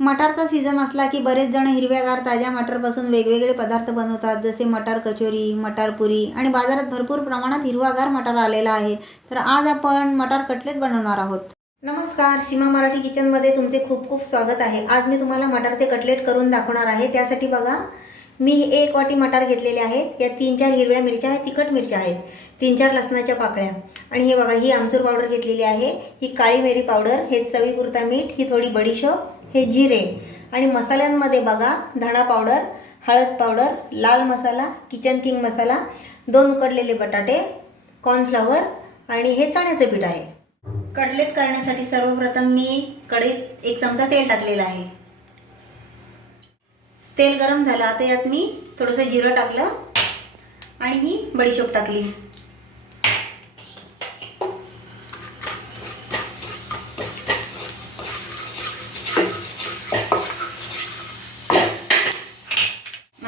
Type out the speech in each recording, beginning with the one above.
मटारचा season असला की बरेच जण हिरव्यागार ताज्या मटारपासून वेगवेगळे पदार्थ बनवतात जसे मटार कचोरी मटार पुरी आणि बाजारात भरपूर प्रमाणात हिरवागार मटार आलेला आहे. तर आज आपण मटार कटलेट बनवणार आहोत. नमस्कार सीमा मराठी किचनमध्ये तुमचे खूप खूप स्वागत आहे. आज मी तुम्हाला मटारचे कटलेट करून दाखवणार आहे. त्यासाठी बघा मी एक वाटी मटार घेतलेले आहे. या तीन चार हिरव्या मिरच्या आहेत तिखट मिरच्या आहेत तीन चार लसणाच्या पाकळ्या. आणि हे बघा ही आमचूर पावडर घेतलेली आहे. ही काळी मिरी पावडर हे चवीपुरता मीठ ही थोडी बडीशोप हे जिरे आणि मसाल्यांमध्ये बघा धणा पावडर हळद पावडर लाल मसाला किचन किंग मसाला दोन उकडलेले बटाटे कॉर्नफ्लॉवर आणि हे चण्याचं पीठ आहे. कटलेट करण्यासाठी सर्वप्रथम मी कढईत एक चमचा तेल टाकलेलं आहे. तेल गरम झालं आता यात मी थोडंसं जिरं टाकलं आणि ही बडीशोप टाकली.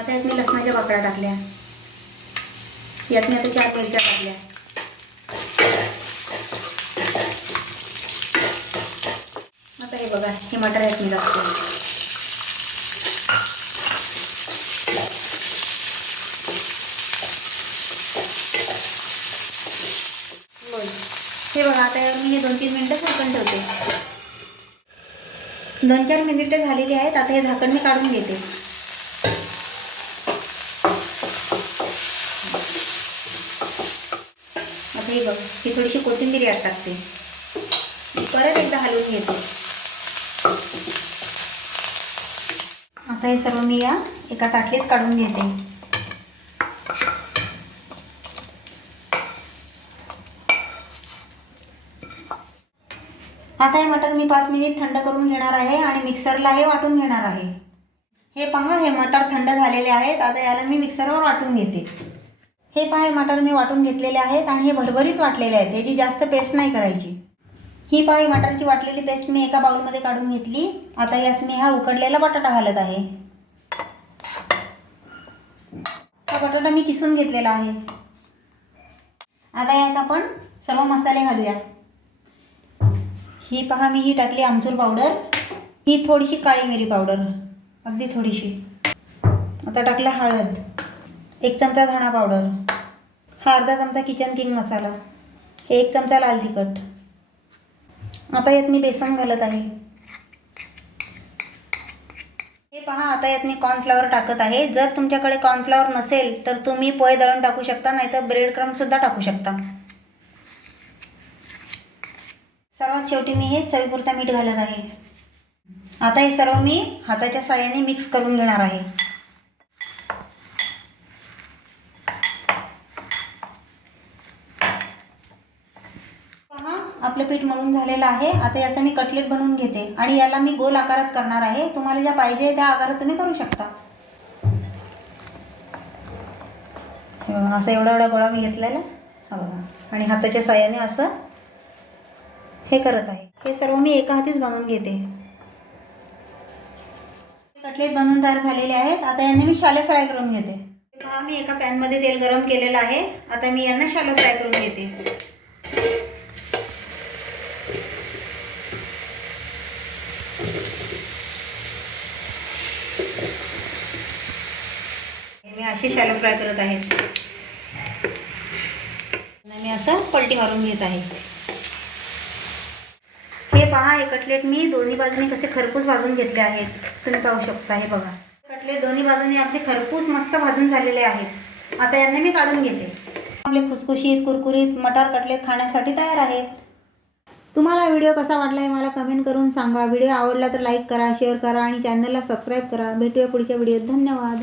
आता यात मी लसणाच्या पाकळ्या टाकल्या. यात मी आता चार मिरच्या टाकल्या. आता हे बघा हे मटर यात मी टाकतो. हे बघा आता यावर मी हे दोन तीन मिनटं झाकण ठेवते. दोन चार मिनिटं झालेली आहेत आता हे झाकण मी काढून घेते. आता हे बघ ही थोडीशी कोथिंबीर यात टाकते. परत एकदा हलवून घेते. आता हे सर्व मी या एका ताटलीत काढून घेते. आता हे मटर मी पाच मिनिट थंड करून घेणार आहे आणि मिक्सरला हे वाटून घेणार आहे. हे पहा हे मटर थंड झालेले आहेत. आता याला मी मिक्सरवर वाटून घेते. हे पाय मटर मी वाटून घेतलेले आहेत आणि हे भरभरीत वाटलेले आहेत. ह्याची जास्त पेस्ट नाही करायची. ही पाय मटरची वाटलेली पेस्ट मी एका बाउलमध्ये काढून घेतली. आता यात मी हा उकडलेला बटाटा घालत आहे. हा बटाटा मी किसून घेतलेला आहे. आता यात आपण सर्व मसाले घालूया. ही पहा मी ही टाकली आमचूर पावडर ही थोडीशी काळी मिरी पावडर अगदी थोडीशी. आता टाकला हळद. एक चमचा धणा पावडर हा अर्धा चमचा किचन किंग मसाला हे एक चमचा लाल तिखट. आता यात मी बेसन घालत आहे. हे पहा आता यात मी कॉर्नफ्लॉवर टाकत आहे. जर तुमच्याकडे कॉर्नफ्लॉवर नसेल तर तुम्ही पोहे दळून टाकू शकता नाहीतर ब्रेड क्रमसुद्धा टाकू शकता. सर्वात शेवटी मी हे चवीपुरता मीठ घालत आहे. आता हे सर्व मी हाताच्या साह्याने मिक्स करून घेणार आहे पहा आपलं पीठ मळून झालेलं आहे. आता याचं मी कटलेट बनवून घेते. आणि याला मी गोल आकारात करणार आहे. तुम्हाला ज्या पाहिजे त्या आकारात तुम्ही करू शकता. हे बघा असं एवढा एवढा गोळा मी घेतलेला. हा बघा. आणि हाताच्या साह्याने असं हे करत आहे. हे सर्व मी एका हातीच बनवून घेते. कटलेट बनवून तयार झालेले आहेत. आता यांना मी शाले फ्राय करून घेते. मी एका पॅनमध्ये तेल गरम केलेलं आहे. आता मी यांना शालो फ्राय करून घेते. मी असे शॅलो फ्राय करत आहे. मी असं पलटी मारून घेत आहे. हे पहा हे कटलेट मी दोन्ही बाजूने कसे खरपूस भाजून घेतले आहेत. तुम्ही पाहू शकता हे बघा. कटलेट दोन्ही बाजूने अगदी खरपूस मस्त भाजून झालेले आहेत. आता यांना मी काढून घेते. आपले खुसखुशीत कुरकुरीत मटार कटलेट खाण्यासाठी तयार आहेत. तुम्हाला व्हिडिओ कसा वाटला आहे मला कमेंट करून सांगा. व्हिडिओ आवडला तर लाईक करा शेअर करा आणि चॅनलला सबस्क्राईब करा. भेटूया पुढच्या व्हिडिओत धन्यवाद.